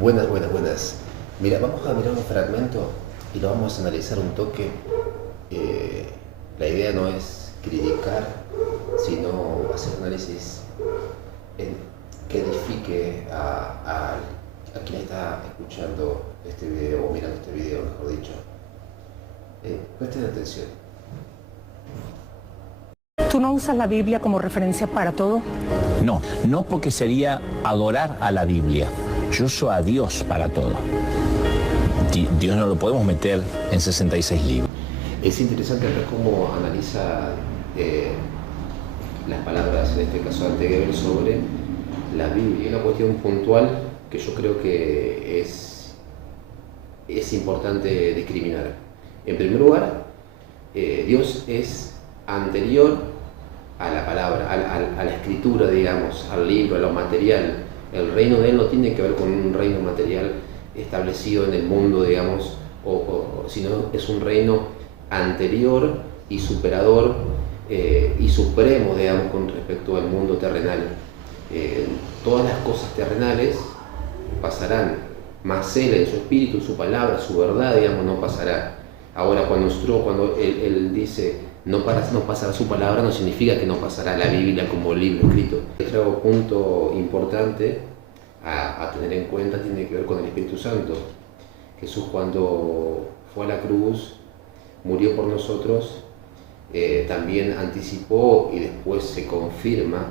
Buenas, buenas, buenas. Mira, vamos a mirar un fragmento y lo vamos a analizar un toque. Eh, la idea no es criticar, sino hacer análisis en, que edifique a quien está escuchando este video o mirando este video, mejor dicho. Presten atención. ¿Tú no usas la Biblia como referencia para todo? No, no porque sería adorar a la Biblia. Yo uso a Dios para todo. Dios no lo podemos meter en 66 libros. Es interesante ver cómo analiza las palabras, en este caso de Gebel, sobre la Biblia. Una cuestión puntual que yo creo que es importante discriminar. En primer lugar, Dios es anterior a la palabra, a la escritura, digamos, al libro, a lo material. El reino de Él no tiene que ver con un reino material establecido en el mundo, digamos, sino es un reino anterior y superador y supremo, digamos, con respecto al mundo terrenal. Todas las cosas terrenales pasarán, mas Él en su espíritu, su palabra, su verdad, digamos, no pasará. Ahora, cuando él dice no pasará su palabra, no significa que no pasará la Biblia como libro escrito. Otro punto importante a tener en cuenta tiene que ver con el Espíritu Santo. Jesús, cuando fue a la cruz, murió por nosotros, también anticipó y después se confirma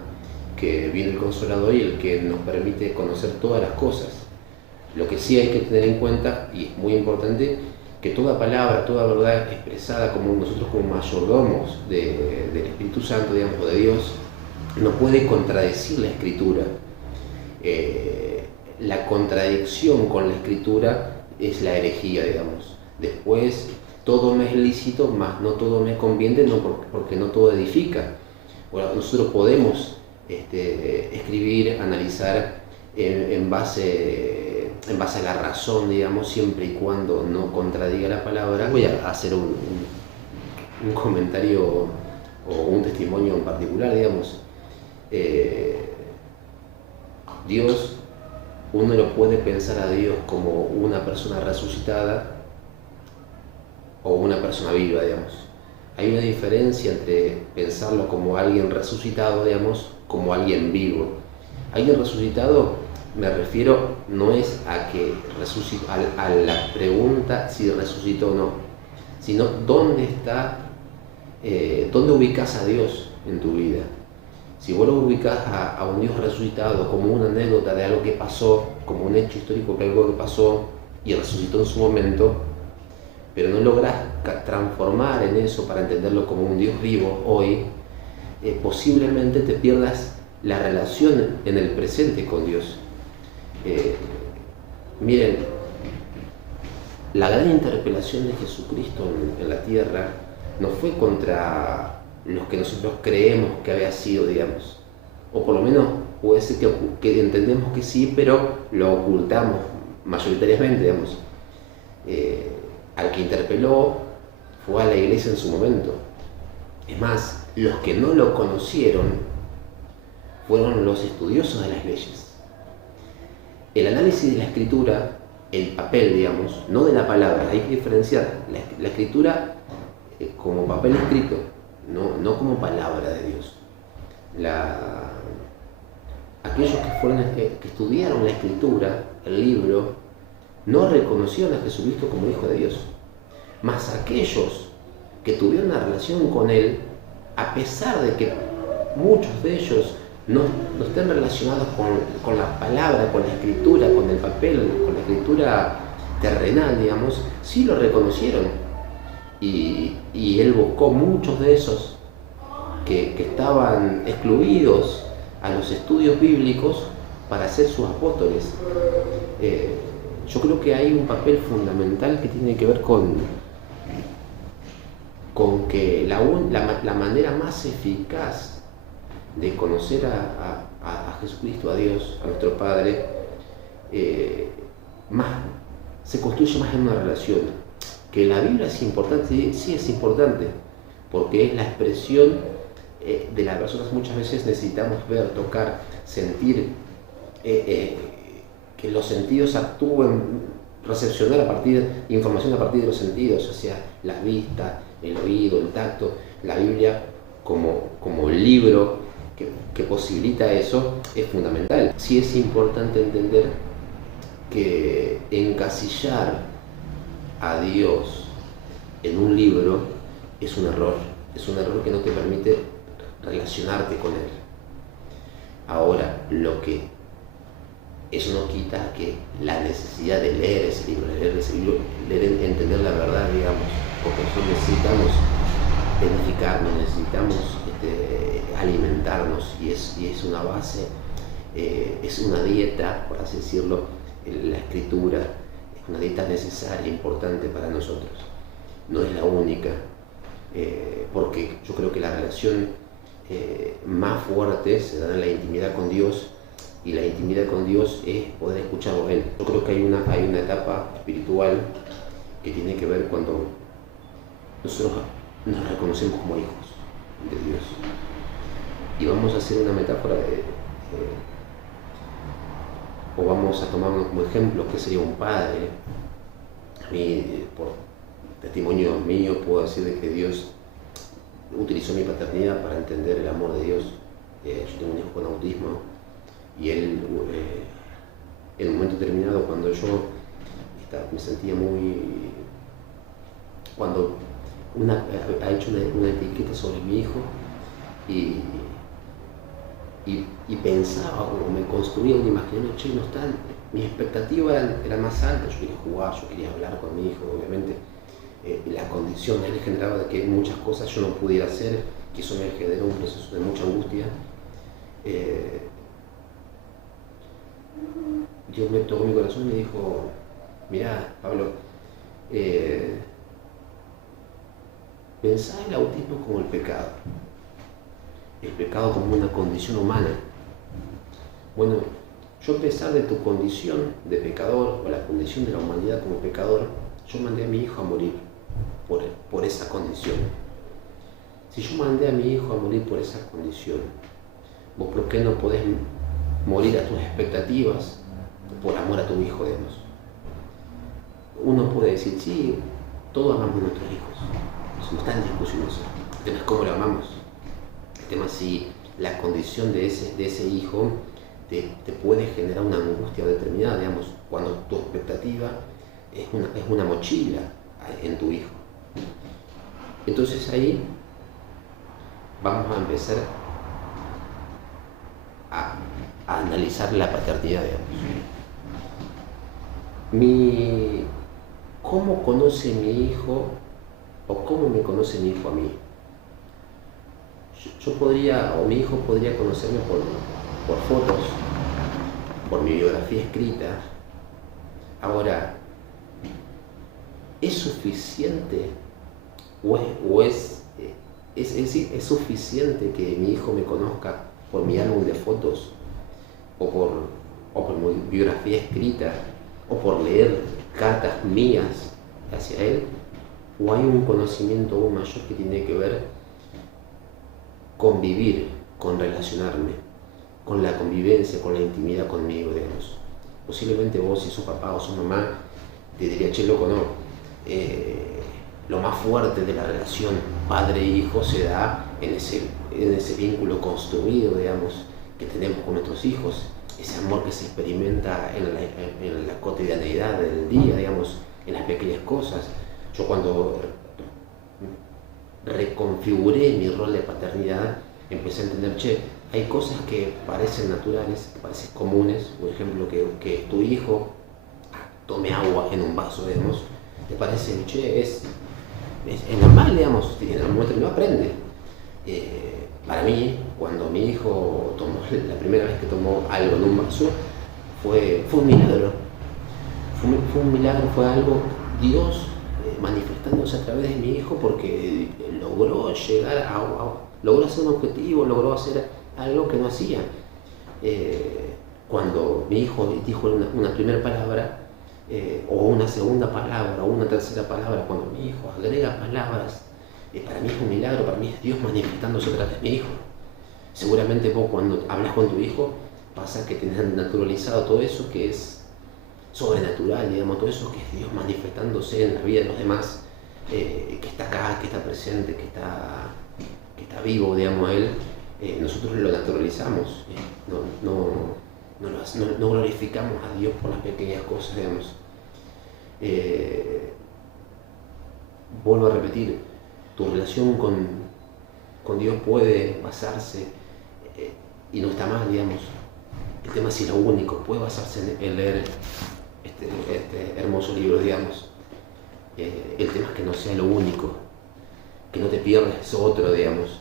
que viene el Consolador y el que nos permite conocer todas las cosas. Lo que sí hay que tener en cuenta, y es muy importante, que toda palabra, toda verdad expresada como nosotros como mayordomos del Espíritu Santo, digamos, o de Dios, no puede contradecir la Escritura. La contradicción con la Escritura es la herejía, digamos. Después, todo me es lícito, mas no todo me conviene, no porque no todo edifica. Bueno, nosotros podemos escribir, analizar en base a la razón, digamos, siempre y cuando no contradiga la palabra. Voy a hacer un comentario o un testimonio en particular, digamos. Dios, uno lo puede pensar a Dios como una persona resucitada o una persona viva, digamos. Hay una diferencia entre pensarlo como alguien resucitado, digamos, como alguien vivo. Alguien resucitado, me refiero, no es a que a la pregunta si resucitó o no, sino dónde está, dónde ubicas a Dios en tu vida. Si vos lo ubicas a un Dios resucitado como una anécdota de algo que pasó, como un hecho histórico de algo que pasó y resucitó en su momento, pero no lográs transformar en eso para entenderlo como un Dios vivo hoy, posiblemente te pierdas la relación en el presente con Dios. Miren, la gran interpelación de Jesucristo en la tierra no fue contra los que nosotros creemos que había sido, digamos, o por lo menos puede ser que entendemos que sí, pero lo ocultamos mayoritariamente, digamos. Al que interpeló fue a la iglesia en su momento. Es más, los que no lo conocieron fueron los estudiosos de las leyes. El análisis de la escritura, el papel, digamos, no de la palabra, hay que diferenciar la escritura como papel escrito, no como palabra de Dios. Aquellos que estudiaron la escritura, el libro, no reconocieron a Jesucristo como Hijo de Dios. Mas aquellos que tuvieron una relación con Él, a pesar de que muchos de ellos no estén relacionados con la palabra, con la escritura, con el papel, con la escritura terrenal, digamos, sí lo reconocieron. Y Él buscó muchos de esos que estaban excluidos a los estudios bíblicos para ser sus apóstoles. Yo creo que hay un papel fundamental que tiene que ver con que la manera más eficaz de conocer a Jesucristo, a Dios, a nuestro Padre, se construye más en una relación. Que la Biblia es importante, sí es importante, porque es la expresión de las personas. Muchas veces necesitamos ver, tocar, sentir que los sentidos actúen, recepcionar a partir información a partir de los sentidos, o sea, la vista, el oído, el tacto. La Biblia como libro que posibilita eso es fundamental. Sí es importante entender que encasillar a Dios en un libro es un error que no te permite relacionarte con Él. Ahora, eso no quita que la necesidad de leer ese libro, entender la verdad, digamos, porque nosotros necesitamos edificarnos, necesitamos alimentarnos, y es una base, es una dieta, por así decirlo, la escritura es una dieta necesaria, importante para nosotros. No es la única, porque yo creo que la relación más fuerte se da en la intimidad con Dios, y la intimidad con Dios es poder escucharlo a Él. Yo creo que hay una etapa espiritual que tiene que ver cuando nosotros nos reconocemos como hijos de Dios. Y vamos a hacer una metáfora o vamos a tomarnos como ejemplo que sería un padre. A mí, por testimonio mío, puedo decir de que Dios utilizó mi paternidad para entender el amor de Dios. Yo tengo un hijo con autismo, y él, en un momento determinado, cuando yo me sentía cuando ha hecho una etiqueta sobre mi hijo y pensaba o me construía una imaginación, che, no están, mis expectativas eran más altas, yo quería jugar, yo quería hablar con mi hijo, obviamente. La condición de él generaba de que muchas cosas yo no pudiera hacer, que eso me generó un proceso de mucha angustia. Dios me tocó mi corazón y me dijo: mirá, Pablo, pensá el autismo como el pecado como una condición humana. Bueno, yo, a pesar de tu condición de pecador, o la condición de la humanidad como pecador, yo mandé a mi hijo a morir por esa condición. Si yo mandé a mi hijo a morir por esa condición, ¿vos por qué no podés morir a tus expectativas por amor a tu hijo, digamos? Uno puede decir, sí, todos amamos a nuestros hijos, eso no está en discusión eso. El tema es cómo lo amamos. El tema es si la condición de ese hijo te puede generar una angustia determinada, digamos, cuando tu expectativa es una mochila en tu hijo. Entonces ahí vamos a empezar a analizar la paternidad, digamos. ¿Cómo conoce mi hijo o cómo me conoce mi hijo a mí? Yo podría, o mi hijo podría conocerme por fotos, por mi biografía escrita. Ahora, ¿es suficiente o es suficiente que mi hijo me conozca por mi álbum de fotos o por mi biografía escrita o por leer cartas mías hacia él? ¿O hay un conocimiento aún mayor que tiene que ver con vivir, con relacionarme, con la convivencia, con la intimidad conmigo, digamos? Posiblemente vos, si sos papá o sos mamá, te diría, che, loco, no. Lo más fuerte de la relación padre-hijo se da en ese vínculo construido, digamos, que tenemos con nuestros hijos, ese amor que se experimenta en la cotidianeidad del día, digamos, en las pequeñas cosas. Yo, cuando reconfiguré mi rol de paternidad, empecé a entender, che, hay cosas que parecen naturales, que parecen comunes. Por ejemplo, que tu hijo tome agua en un vaso, digamos, te parece, che, es normal, digamos, en algún momento no aprende. Para mí, cuando mi hijo tomó, la primera vez que tomó algo en un vaso, fue un milagro. Fue un milagro, fue algo, Dios manifestándose a través de mi hijo, porque logró llegar logró hacer un objetivo, logró hacer algo que no hacía. Cuando mi hijo dijo una primera palabra, o una segunda palabra, o una tercera palabra, cuando mi hijo agrega palabras, para mí es un milagro, para mí es Dios manifestándose a través de mi hijo. Seguramente vos, cuando hablas con tu hijo, pasa que tenés naturalizado todo eso, que es sobrenatural, digamos, todo eso que es Dios manifestándose en la vida de los demás, que está acá, que está presente, que está vivo, digamos, Él, nosotros lo naturalizamos, no glorificamos a Dios por las pequeñas cosas, digamos. Vuelvo a repetir, tu relación con Dios puede basarse, y no está mal, digamos, el tema es si lo único, puede basarse en leer este hermoso libro, digamos. El tema es que no sea lo único, que no te pierdas otro, digamos.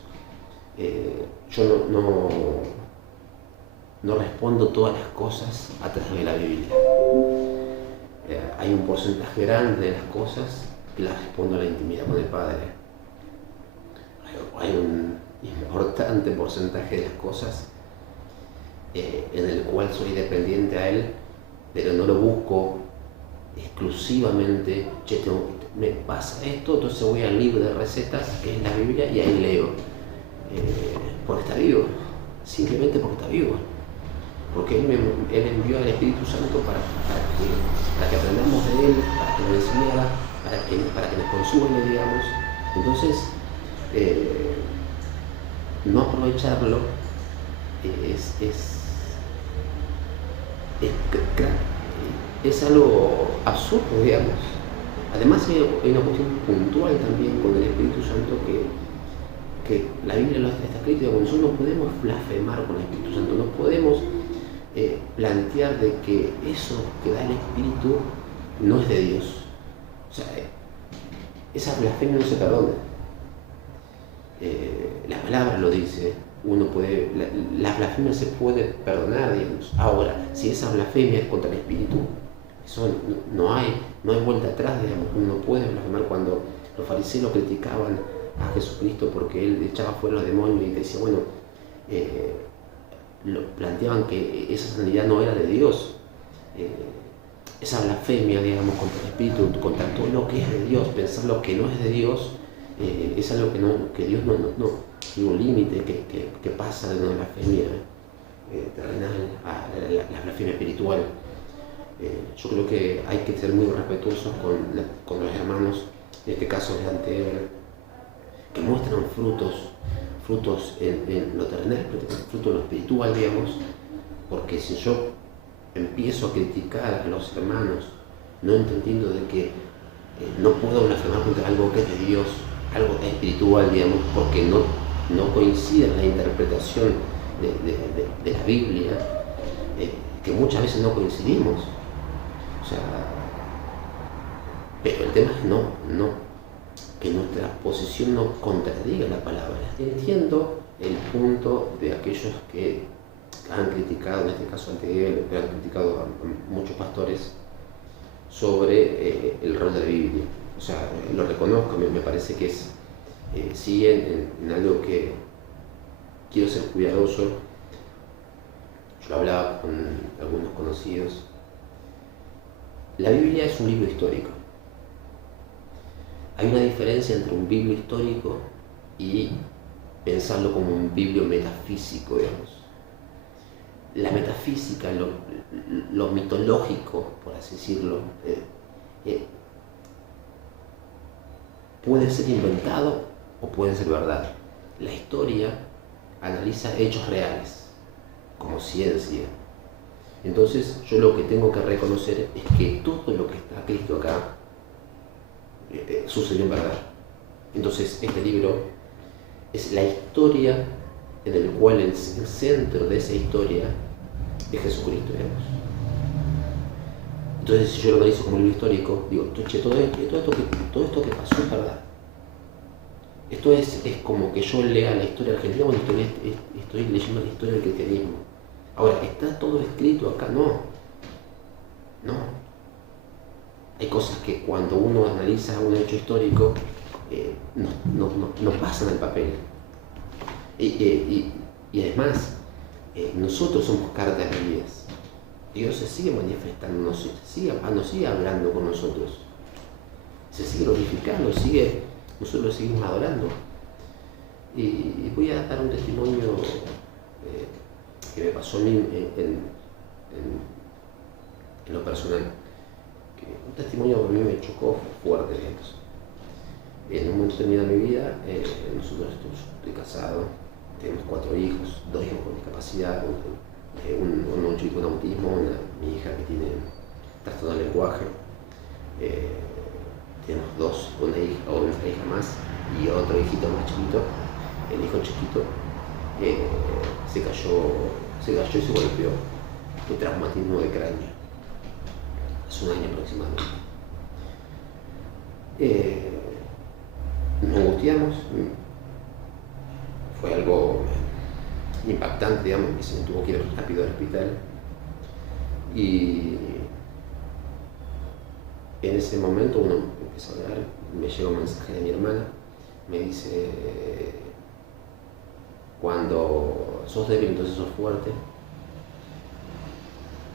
Yo no respondo todas las cosas a través de la Biblia. Hay un porcentaje grande de las cosas que las respondo a la intimidad con el Padre. Hay un importante porcentaje de las cosas en el cual soy dependiente a Él, pero no lo busco exclusivamente. Me pasa esto, entonces voy al libro de recetas, que es la Biblia, y ahí leo. Porque está vivo, simplemente porque está vivo. Porque Él envió al Espíritu Santo para que aprendamos de Él, para que nos enseñara, para que nos consuele, digamos. Entonces, no aprovecharlo es algo absurdo, digamos. Además hay una cuestión puntual también con el Espíritu Santo que la Biblia lo está escrito, digamos. Nosotros no podemos blasfemar con el Espíritu Santo, no podemos plantear de que eso que da el Espíritu no es de Dios. O sea, esa blasfemia no se perdona. La palabra lo dice, la blasfemia se puede perdonar, digamos. Ahora, si esa blasfemia es contra el Espíritu, eso no hay vuelta atrás, digamos. Uno no puede blasfemar. Cuando los fariseos criticaban a Jesucristo porque Él echaba fuera los demonios y decía, bueno, planteaban que esa sanidad no era de Dios. Esa blasfemia, digamos, contra el Espíritu, contra todo lo que es de Dios, pensar lo que no es de Dios, es algo que Dios no tiene un límite que pasa de una blasfemia terrenal a la blasfemia espiritual. Yo creo que hay que ser muy respetuosos con los hermanos, en este caso delante de Él, que muestran frutos en lo terrenal, frutos en lo espiritual, digamos, porque si yo empiezo a criticar a los hermanos, no entendiendo de que no puedo blasfemar contra algo que es de Dios, algo espiritual, digamos, porque no coincide en la interpretación de la Biblia, que muchas veces no coincidimos. O sea, pero el tema es que nuestra posición no contradiga la palabra. Entiendo el punto de aquellos que han criticado, en este caso ante él, pero han criticado a muchos pastores sobre el rol de la Biblia. O sea, lo reconozco, me parece que es, sí, en algo que quiero ser cuidadoso. Yo lo hablaba con algunos conocidos. La Biblia es un libro histórico. Hay una diferencia entre un biblio histórico y pensarlo como un biblio metafísico, digamos. La metafísica, lo mitológico, por así decirlo, puede ser inventado o puede ser verdad. La historia analiza hechos reales, como ciencia. Entonces, yo lo que tengo que reconocer es que todo lo que está escrito acá sucedió en verdad. Entonces, este libro es la historia en el cual el centro de esa historia es Jesucristo, digamos. Entonces, si yo lo analizo como un libro histórico, digo, che, todo esto que pasó es verdad. Esto es como que yo lea la historia argentina cuando estoy leyendo la historia del cristianismo. Ahora, ¿está todo escrito acá? No. Hay cosas que cuando uno analiza un hecho histórico no pasan al papel. Y además, nosotros somos cartas leídas. Dios se sigue manifestando, nos sigue hablando con nosotros. Se sigue glorificando, nosotros lo seguimos adorando. Y voy a dar un testimonio que me pasó a mí en lo personal. un testimonio que a mí me chocó fuerte, digamos. En un momento determinado de mi vida, nosotros estoy casado, tenemos 4 hijos, 2 hijos con discapacidad, un chico con autismo, mi hija que tiene trastorno del lenguaje, tenemos una hija más y otro hijito más chiquito. El hijo chiquito se cayó y se golpeó de traumatismo de cráneo hace un año aproximadamente. Nos angustiamos, fue algo impactante, digamos, que se me tuvo que ir rápido al hospital. Y en ese momento uno empieza a hablar, me llega un mensaje de mi hermana, me dice, cuando sos débil entonces sos fuerte.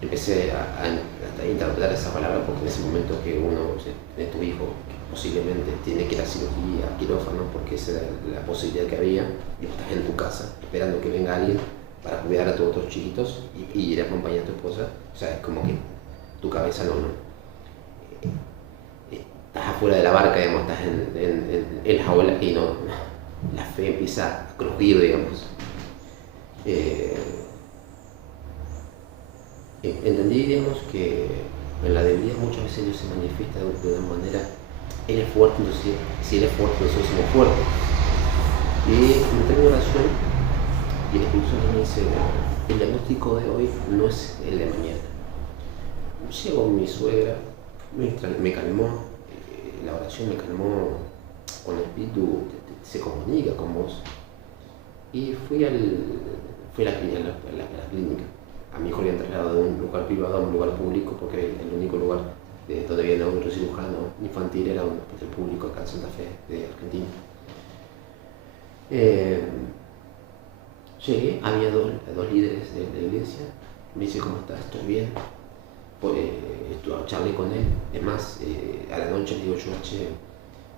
Empecé a interpretar esa palabra porque en ese momento que uno tiene tu hijo, posiblemente tiene que ir a cirugía, a quirófano, porque esa era la posibilidad que había, y vos estás en tu casa esperando que venga alguien para cuidar a tus otros chiquitos y ir a acompañar a tu esposa. O sea, es como que tu cabeza no estás afuera de la barca, digamos, estás en la ola y no, la fe empieza a crujir, digamos. Entendí, digamos, que en la debilidad muchas veces Dios se manifiesta de una manera. Él es fuerte, entonces si Él es fuerte, nosotros somos fuertes. Y me tengo oración y el Espíritu Santo me dice, el diagnóstico de hoy no es el de mañana. Llegó mi suegra, me calmó, la oración me calmó, cuando el Espíritu se comunica con vos. Y fui a la clínica. A mi hijo le habían trasladado de un lugar privado a un lugar público porque el único lugar donde había un neurocirujano infantil era un hospital público acá en Santa Fe, de Argentina. Llegué, había dos líderes de la iglesia, me dice, ¿cómo estás? ¿Estoy bien? Charlé con él, es más, a la noche le digo yo, che,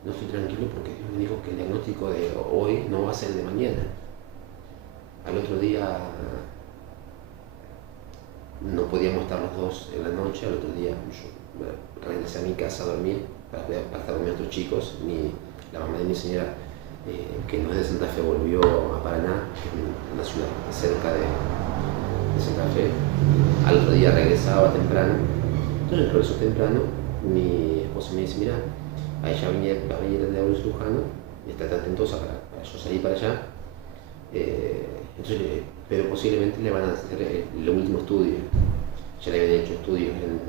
no estoy tranquilo porque Dios me dijo que el diagnóstico de hoy no va a ser el de mañana. Al otro día no podíamos estar los dos en la noche, al otro día yo regresé a mi casa a dormir para estar con mis otros chicos. La mamá de mi señora, que no es de Santa Fe, volvió a Paraná, que es una ciudad cerca de Santa Fe. Al otro día regresaba temprano. Entonces regresó temprano, mi esposa me dice, mira, a ella va a venir el neurocirujano y está atentosa para yo salir para allá. Entonces, pero posiblemente le van a hacer el último estudio. Ya le habían hecho estudios en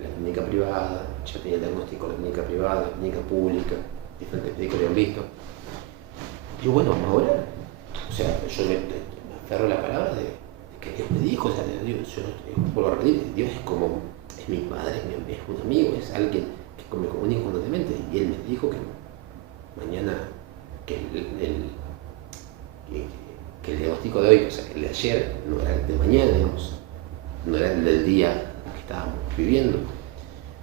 la clínica privada, ya tenía el diagnóstico en la clínica privada, la clínica pública, diferentes médicos le han visto. Y yo, bueno, vamos a orar. O sea, yo me aferro a la palabra de que Dios me dijo, o sea, Dios, yo vuelvo a repetir, Dios es mi padre, es un amigo, es alguien que me comunica constantemente. Y Él me dijo que mañana, que el diagnóstico de hoy, o sea, el de ayer, no era el de mañana, digamos, no era el del día que estábamos viviendo.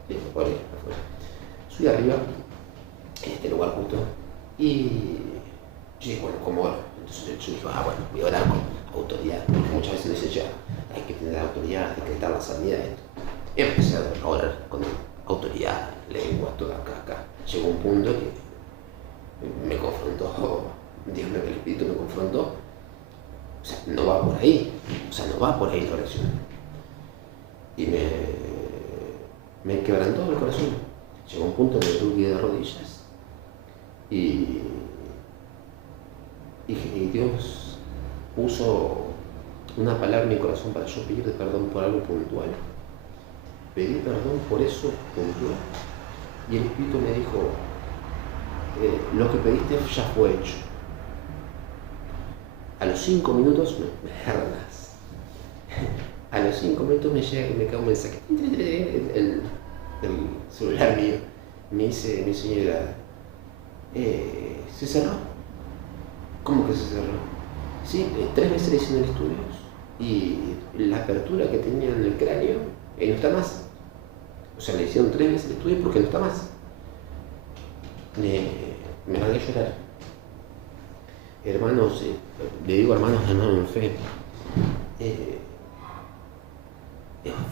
Digo, bueno, afuera. Subí arriba, en este lugar justo, y yo dije, bueno, ¿cómo oro? Entonces yo dije, bueno, voy a orar con autoridad, porque muchas veces me dicen, ya, hay que tener autoridad, decretar la sanidad, esto. Y empecé a orar con autoridad, lengua, todo acá. Llegó un punto que me confrontó, Dios el Espíritu me confrontó. O sea, no va por ahí, la oración. Y me quebrantó el corazón. Llegó un punto en que tuve que ir de rodillas. Y Dios puso una palabra en mi corazón para yo pedir perdón por algo puntual. Pedí perdón por eso puntual. Y el Espíritu me dijo, lo que pediste ya fue hecho. A los 5 minutos me herdas. A los 5 minutos me cae un mensaje. El celular mío me dice mi señora, ¿se cerró? ¿Cómo que se cerró? Sí, 3 veces le hicieron estudios y la apertura que tenía en el cráneo no está más. O sea, le hicieron 3 veces el estudio porque no está más. Me van a llorar. Hermanos, le digo hermanos en fe,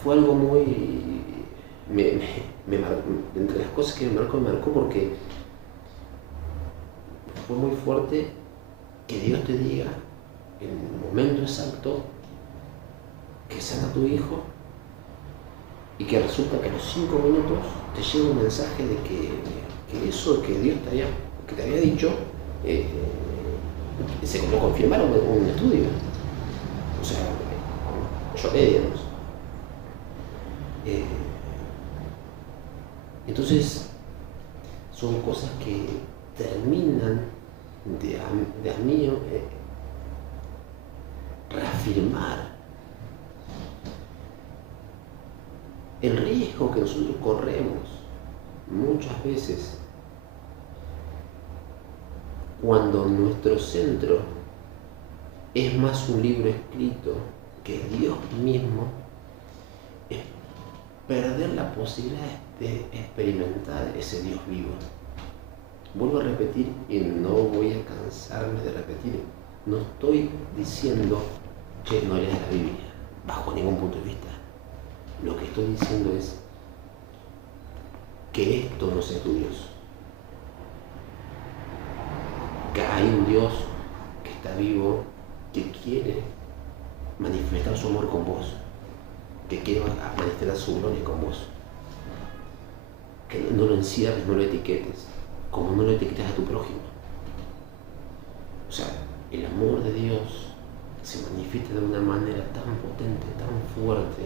fue algo muy entre las cosas que me marcó porque fue muy fuerte que Dios te diga en el momento exacto que sana a tu hijo y que resulta que a los 5 minutos te llega un mensaje de que eso que Dios te había dicho se lo confirmaron en un estudio. O sea, lloré, digamos. Entonces, son cosas que terminan de a mí reafirmar el riesgo que nosotros corremos muchas veces cuando nuestro centro es más un libro escrito que Dios mismo, es perder la posibilidad de experimentar ese Dios vivo. Vuelvo a repetir y no voy a cansarme de repetir. No estoy diciendo que no leas la Biblia, bajo ningún punto de vista. Lo que estoy diciendo es que esto no sea tu Dios. Que hay un Dios que está vivo, que quiere manifestar su amor con vos, que quiere manifestar su gloria con vos. Que no lo encierres, no lo etiquetes, como no lo etiquetas a tu prójimo. O sea, el amor de Dios se manifiesta de una manera tan potente, tan fuerte,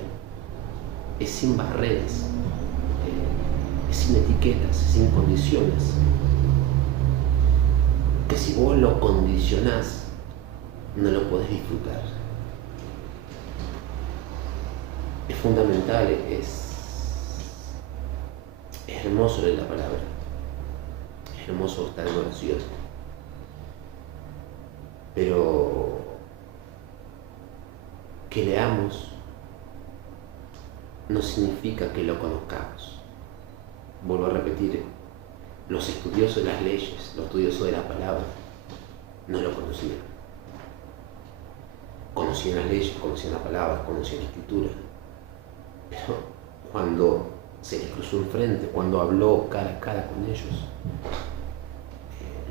es sin barreras, es sin etiquetas, es sin condiciones. Que si vos lo condicionás, no lo podés disfrutar. Es fundamental, es hermoso leer la palabra, es hermoso estar en oración, pero que leamos no significa que lo conozcamos. Vuelvo a repetir, los estudiosos de las leyes, los estudiosos de la palabra, no lo conocían. Conocían las leyes, conocían la palabra, conocían la escritura, pero cuando se les cruzó enfrente, cuando habló cara a cara con ellos,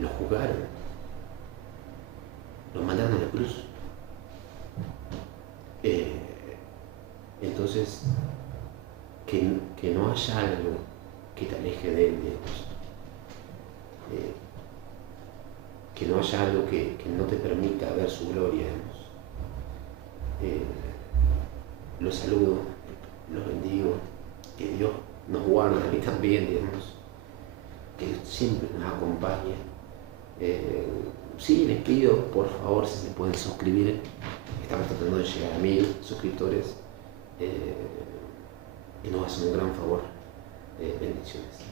lo juzgaron, lo mandaron a la cruz. Entonces, que no haya algo que te aleje de él, Dios. Que no haya algo que no te permita ver su gloria, digamos. Los saludo, los bendigo, que Dios nos guarde a mí también, digamos, que Dios siempre nos acompañe. Sí, les pido por favor si se pueden suscribir, estamos tratando de llegar a 1000 suscriptores, y nos hacen un gran favor. Bendiciones.